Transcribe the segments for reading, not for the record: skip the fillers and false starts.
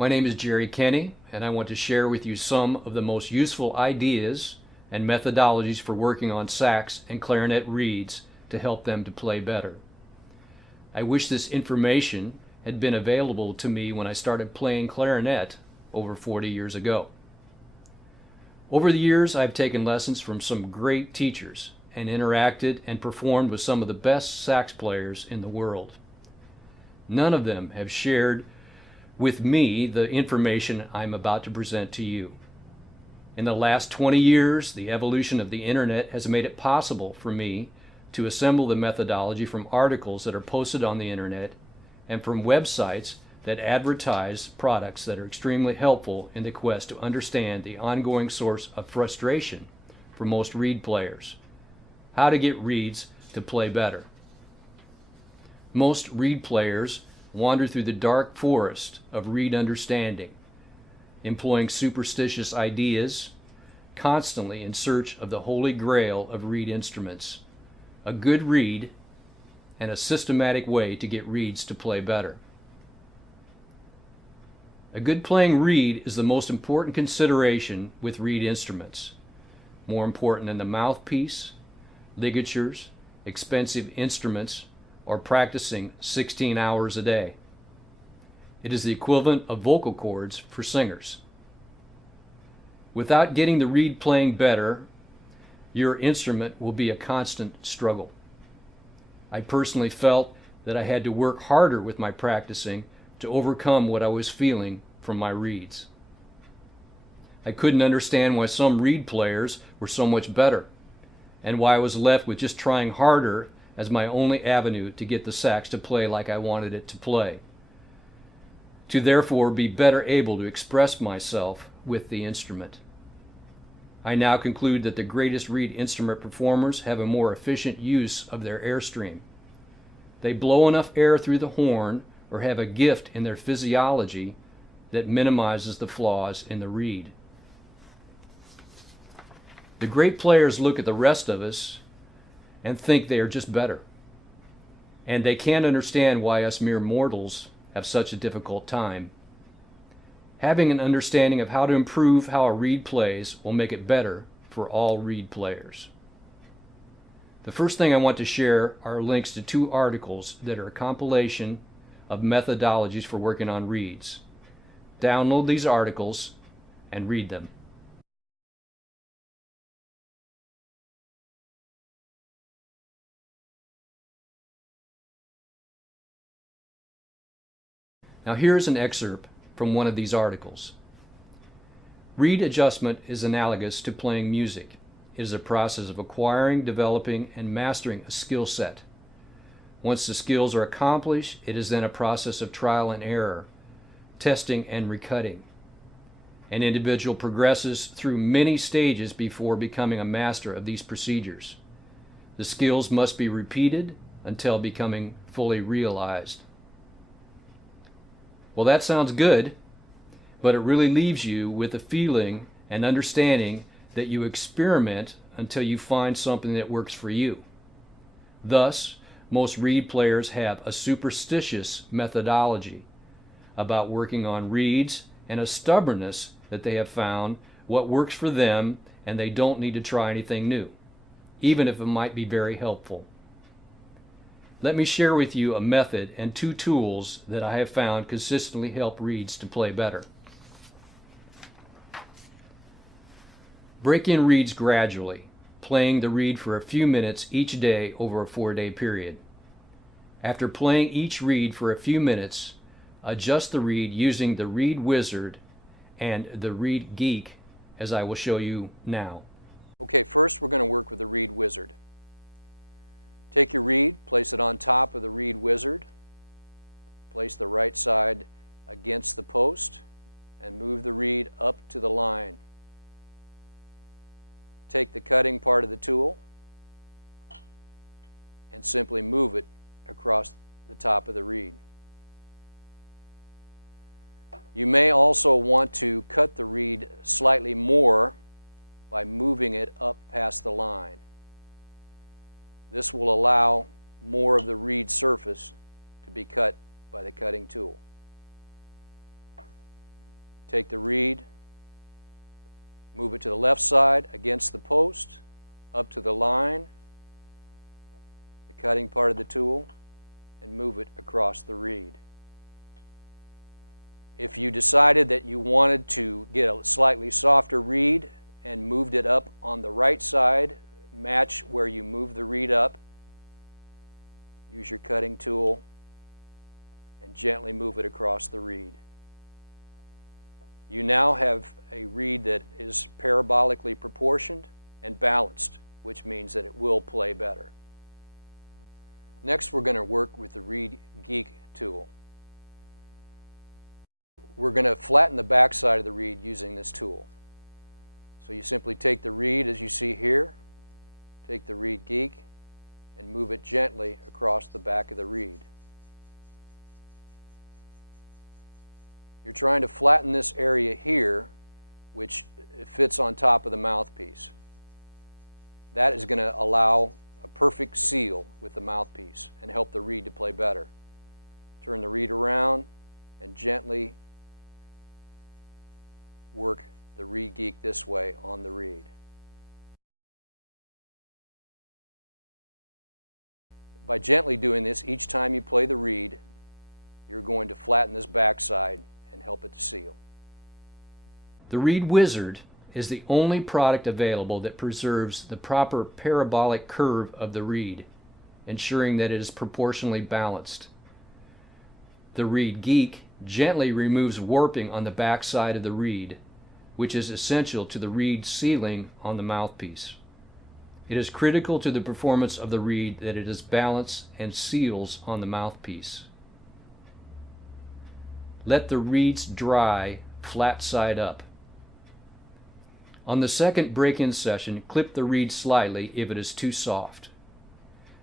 My name is Jerry Kenny, and I want to share with you some of the most useful ideas and methodologies for working on sax and clarinet reeds to help them to play better. I wish this information had been available to me when I started playing clarinet over 40 years ago. Over the years, I've taken lessons from some great teachers and interacted and performed with some of the best sax players in the world. None of them have shared with me the information I'm about to present to you. In the last 20 years, the evolution of the internet has made it possible for me to assemble the methodology from articles that are posted on the internet and from websites that advertise products that are extremely helpful in the quest to understand the ongoing source of frustration for most reed players: how to get reeds to play better. Most reed players wander through the dark forest of reed understanding, employing superstitious ideas, constantly in search of the holy grail of reed instruments, a good reed, and a systematic way to get reeds to play better. A good playing reed is the most important consideration with reed instruments, more important than the mouthpiece, ligatures, expensive instruments, or practicing 16 hours a day. It is the equivalent of vocal cords for singers. Without getting the reed playing better, your instrument will be a constant struggle. I personally felt that I had to work harder with my practicing to overcome what I was feeling from my reeds. I couldn't understand why some reed players were so much better, and why I was left with just trying harder as my only avenue to get the sax to play like I wanted it to play, to therefore be better able to express myself with the instrument. I now conclude that the greatest reed instrument performers have a more efficient use of their airstream. They blow enough air through the horn or have a gift in their physiology that minimizes the flaws in the reed. The great players look at the rest of us and think they are just better, and they can't understand why us mere mortals have such a difficult time. Having an understanding of how to improve how a reed plays will make it better for all reed players. The first thing I want to share are links to 2 articles that are a compilation of methodologies for working on reeds. Download these articles and read them. Now here's an excerpt from one of these articles. Reed adjustment is analogous to playing music. It is a process of acquiring, developing, and mastering a skill set. Once the skills are accomplished, it is then a process of trial and error, testing and recutting. An individual progresses through many stages before becoming a master of these procedures. The skills must be repeated until becoming fully realized. Well, that sounds good, but it really leaves you with a feeling and understanding that you experiment until you find something that works for you. Thus, most reed players have a superstitious methodology about working on reeds and a stubbornness that they have found what works for them and they don't need to try anything new, even if it might be very helpful. Let me share with you a method and 2 tools that I have found consistently help reeds to play better. Break in reeds gradually, playing the reed for a few minutes each day over a 4-day period. After playing each reed for a few minutes, adjust the reed using the Reed Wizard and the Reed Geek, as I will show you now. Okay, first we're going to work with the Reed Wizard. Take your reed, place it on top of the Reed Wizard, place the right side against the post, and move the reed up to the line. Take the cutting part of the tool and simply move it across the top of the reed. You may also want to cut the reed slightly more by moving it up past the line. This will allow more of the reed surface to be cut by the cutting tool. take the reed, move it to the left side against the post, up to the line, the cutting part of the tool, and move it across the reed. If you decided that you wanted to get a slightly softer reed and moved it up on the right side, match where you move the reed up, use your cutting tool and gently move it across the reed. You now have a reed that is parabolically proportioned and balanced, which means that it will play better. Next, we're going to work with the Reed Geek tool. We're going to flatten the back side of the reed using this tool. So you simply take the reed, as you see here, take the Reed Geek, and move it gently across the back of the reed. You're trying to flatten this area here, which fits on top of the mouthpiece. That is going to allow a perfect seal with the mouthpiece and help the reed to play better. Turn the reed around and gently work the Reed Geek this way on the reed. By gently doing this, each time you play the reed, you're going to flatten this backside and help it to seal. The Reed Wizard is the only product available that preserves the proper parabolic curve of the reed, ensuring that it is proportionally balanced. The Reed Geek gently removes warping on the back side of the reed, which is essential to the reed sealing on the mouthpiece. It is critical to the performance of the reed that it is balanced and seals on the mouthpiece. Let the reeds dry flat side up. On the second break-in session, clip the reed slightly if it is too soft.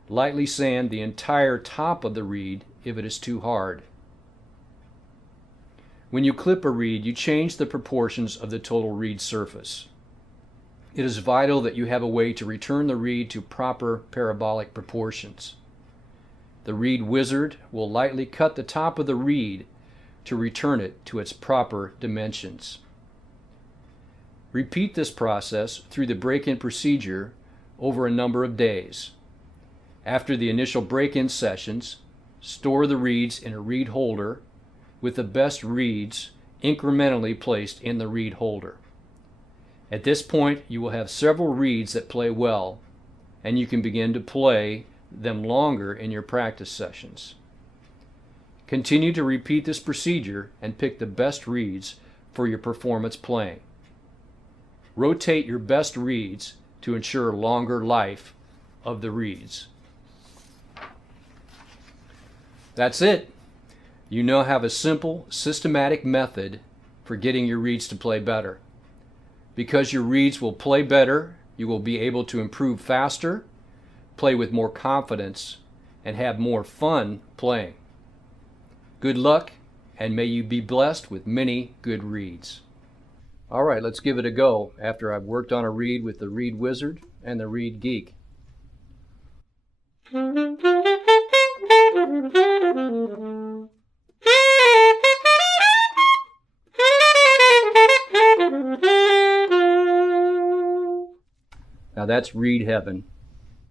Lightly sand the entire top of the reed if it is too hard. When you clip a reed, you change the proportions of the total reed surface. It is vital that you have a way to return the reed to proper parabolic proportions. The Reed Wizard will lightly cut the top of the reed to return it to its proper dimensions. Repeat this process through the break-in procedure over a number of days. After the initial break-in sessions, store the reeds in a reed holder with the best reeds incrementally placed in the reed holder. At this point, you will have several reeds that play well, and you can begin to play them longer in your practice sessions. Continue to repeat this procedure and pick the best reeds for your performance playing. Rotate your best reeds to ensure longer life of the reeds. That's it. You now have a simple, systematic method for getting your reeds to play better. Because your reeds will play better, you will be able to improve faster, play with more confidence, and have more fun playing. Good luck, and may you be blessed with many good reeds. All right, let's give it a go after I've worked on a reed with the Reed Wizard and the Reed Geek. Now that's reed heaven.